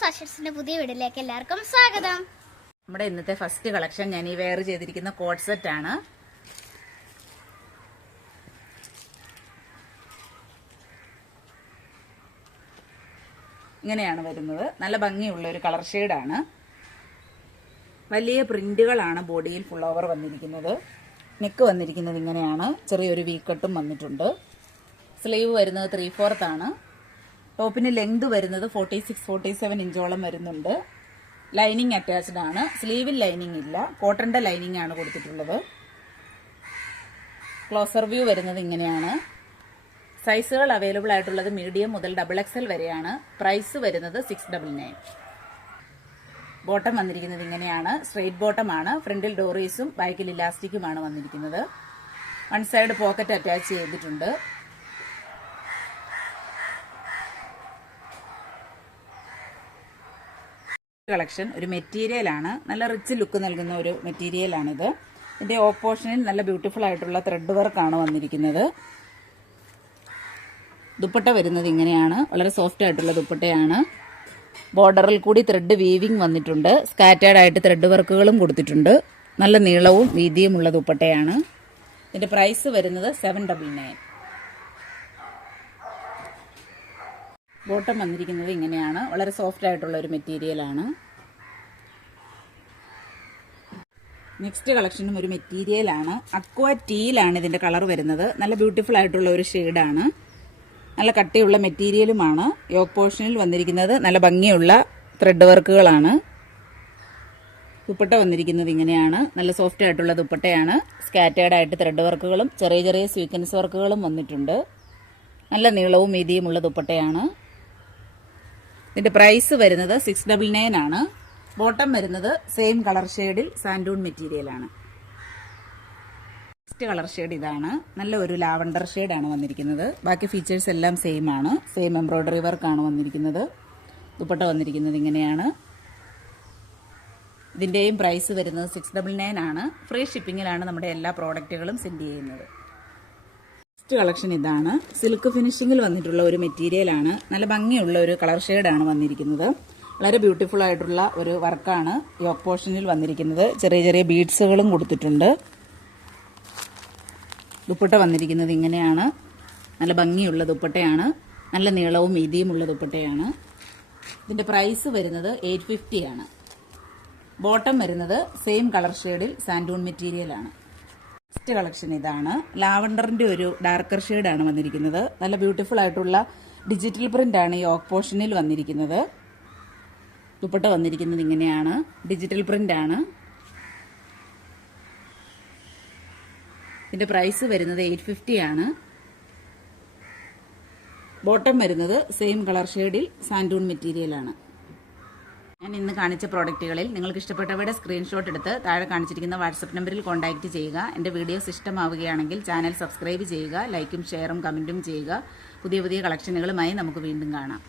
സാഷറ്റ്സിന്റെ പുതിയ വീഡിയോയിലേക്ക് എല്ലാവർക്കും സ്വാഗതം. നമ്മുടെ ഇന്നത്തെ ഫസ്റ്റ് കളക്ഷൻ ഞാൻ ഈ വെയർ ചെയ്തിരിക്കുന്ന കോട്ട് സെറ്റ് ആണ്. ഇങ്ങനെയാണ് വരുന്നത്. നല്ല ഭംഗിയുള്ള ഒരു കളർ ഷെയ്ഡാണ്. വലിയ പ്രിന്റുകളാണ് ബോഡിയിൽ ഫുൾ ഓവർ വന്നിരിക്കുന്നത്. നെക്ക് വന്നിരിക്കുന്നത് ഇങ്ങനെയാണ്. ചെറിയൊരു വീക്കട്ടും വന്നിട്ടുണ്ട്. സ്ലീവ് വരുന്നത് 3/4 ആണ്. ടോപ്പിന് ലെങ്ത് വരുന്നത് 46-47 ഇഞ്ചോളം വരുന്നുണ്ട്. ലൈനിങ് അറ്റാച്ച്ഡ് ആണ്. സ്ലീവിൽ ലൈനിങ് ഇല്ല, കോട്ടന്റെ ലൈനിങ് ആണ് കൊടുത്തിട്ടുള്ളത്. ക്ലോസർ വ്യൂ വരുന്നത് ഇങ്ങനെയാണ്. സൈസുകൾ അവൈലബിൾ ആയിട്ടുള്ളത് മീഡിയം മുതൽ XXL വരെയാണ്. പ്രൈസ് വരുന്നത് 699. ബോട്ടം വന്നിരിക്കുന്നത് ഇങ്ങനെയാണ്. സ്ട്രെയിറ്റ് ബോട്ടം ആണ്. ഫ്രണ്ടിൽ ഡോറീസും ബാക്കിൽ ഇലാസ്റ്റിക്കുമാണ് വന്നിരിക്കുന്നത്. വൺ സൈഡ് പോക്കറ്റ് അറ്റാച്ച് ചെയ്തിട്ടുണ്ട്. കളക്ഷൻ ഒരു മെറ്റീരിയൽ ആണ്. നല്ല റിച്ച് ലുക്ക് നൽകുന്ന ഒരു മെറ്റീരിയൽ ആണിത്. ഇതിന്റെ ഓപ്പോഷനിൽ നല്ല ബ്യൂട്ടിഫുൾ ആയിട്ടുള്ള ത്രെഡ് വർക്കാണ് വന്നിരിക്കുന്നത്. ദുപ്പട്ട വരുന്നത് ഇങ്ങനെയാണ്. വളരെ സോഫ്റ്റ് ആയിട്ടുള്ള ദുപ്പട്ടയാണ്. ബോർഡറിൽ കൂടി ത്രെഡ് വീവിംഗ് വന്നിട്ടുണ്ട്. സ്കാറ്റേർഡ് ആയിട്ട് ത്രെഡ് വർക്കുകളും കൊടുത്തിട്ടുണ്ട്. നല്ല നീളവും വീതിയുമുള്ള ദുപ്പട്ടയാണ്. ഇതിന്റെ പ്രൈസ് വരുന്നത് 799. ബോട്ടം വന്നിരിക്കുന്നത് ഇങ്ങനെയാണ്. വളരെ സോഫ്റ്റ് ആയിട്ടുള്ള ഒരു മെറ്റീരിയൽ ആണ്. നെക്സ്റ്റ് കളക്ഷനും ഒരു മെറ്റീരിയൽ ആണ്. അക്വ ടീലാണ് ഇതിന്റെ കളർ വരുന്നത്. നല്ല ബ്യൂട്ടിഫുൾ ആയിട്ടുള്ള ഒരു ഷെയ്ഡാണ്. നല്ല കട്ടിയുള്ള മെറ്റീരിയലുമാണ്. യോക്ക് പോർഷനിൽ വന്നിരിക്കുന്നത് നല്ല ഭംഗിയുള്ള ത്രെഡ് വർക്കുകളാണ്. ദുപ്പട്ട വന്നിരിക്കുന്നത് ഇങ്ങനെയാണ്. നല്ല സോഫ്റ്റ് ആയിട്ടുള്ള ദുപ്പട്ടയാണ്. സ്കാറ്റേർഡ് ആയിട്ട് ത്രെഡ് വർക്കുകളും ചെറിയ ചെറിയ സ്വീക്വൻസ് വർക്കുകളും വന്നിട്ടുണ്ട്. നല്ല നീളവും വീതിയുമുള്ള ദുപ്പട്ടയാണ്. ഇതിന്റെ പ്രൈസ് വരുന്നത് 699 ആണ്. ബോട്ടം വരുന്നത് സെയിം കളർ ഷെയ്ഡിൽ സാൻഡൂൺ മെറ്റീരിയൽ ആണ്. നെക്സ്റ്റ് കളർ ഷെയ്ഡ് ഇതാണ്. നല്ല ഒരു ലാവണ്ടർ ഷെയ്ഡാണ് വന്നിരിക്കുന്നത്. ബാക്കി ഫീച്ചേഴ്സ് എല്ലാം സെയിം ആണ്. സെയിം എംബ്രോയിഡറി വർക്കാണ് വന്നിരിക്കുന്നത്. ദുപ്പട്ട വന്നിരിക്കുന്നത് ഇങ്ങനെയാണ്. ഇതിന്റെയും പ്രൈസ് വരുന്നത് 699 ആണ്. ഫ്രീ ഷിപ്പിങ്ങിലാണ് നമ്മുടെ എല്ലാ പ്രോഡക്റ്റുകളും സെൻഡ് ചെയ്യുന്നത്. നെക്സ്റ്റ് കളക്ഷൻ ഇതാണ്. സിൽക്ക് ഫിനിഷിംഗിൽ വന്നിട്ടുള്ള ഒരു മെറ്റീരിയൽ ആണ്. നല്ല ഭംഗിയുള്ള ഒരു കളർ ഷെയ്ഡാണ് വന്നിരിക്കുന്നത്. വളരെ ബ്യൂട്ടിഫുൾ ആയിട്ടുള്ള ഒരു വർക്കാണ് യോക്ക് പോർഷനിൽ വന്നിരിക്കുന്നത്. ചെറിയ ചെറിയ ബീഡ്സുകളും കൊടുത്തിട്ടുണ്ട്. ദുപ്പട്ട വന്നിരിക്കുന്നത് ഇങ്ങനെയാണ്. നല്ല ഭംഗിയുള്ള ദുപ്പട്ടയാണ്. നല്ല നീളവും വീതിയുമുള്ള ദുപ്പട്ടയാണ്. ഇതിന്റെ പ്രൈസ് വരുന്നത് 850 ആണ്. ബോട്ടം വരുന്നത് സെയിം കളർ ഷെയ്ഡിൽ സാൻഡൂൺ മെറ്റീരിയൽ ആണ്. നെക്സ്റ്റ് കളക്ഷൻ ഇതാണ്. ലാവണ്ടറിന്റെ ഒരു ഡാർക്കർ ഷെയ്ഡാണ് വന്നിരിക്കുന്നത്. നല്ല ബ്യൂട്ടിഫുൾ ആയിട്ടുള്ള ഡിജിറ്റൽ പ്രിന്റ് ആണ് യോക്ക് പോർഷനിൽ വന്നിരിക്കുന്നത്. ദുപ്പട്ട വന്നിരിക്കുന്നത് ഇങ്ങനെയാണ്. ഡിജിറ്റൽ പ്രിന്റ് ആണ്. ഇതിന്റെ പ്രൈസ് വരുന്നത് 850 ആണ്. ബോട്ടം വരുന്നത് സെയിം കളർ ഷെയ്ഡിൽ സാൻഡൂൺ മെറ്റീരിയൽ ആണ്. ഞാൻ ഇന്ന് കാണിച്ച പ്രോഡക്റ്റുകളിൽ നിങ്ങൾക്ക് ഇഷ്ടപ്പെട്ടവയുടെ സ്ക്രീൻഷോട്ട് എടുത്ത് താഴെ കാണിച്ചിരിക്കുന്ന വാട്സപ്പ് നമ്പറിൽ കോൺടാക്റ്റ് ചെയ്യുക. എൻ്റെ വീഡിയോസ് ഇഷ്ടമാവുകയാണെങ്കിൽ ചാനൽ സബ്സ്ക്രൈബ് ചെയ്യുക. ലൈക്കും ഷെയറും കമൻറ്റും ചെയ്യുക. പുതിയ പുതിയ കളക്ഷനുകളുമായി നമുക്ക് വീണ്ടും കാണാം.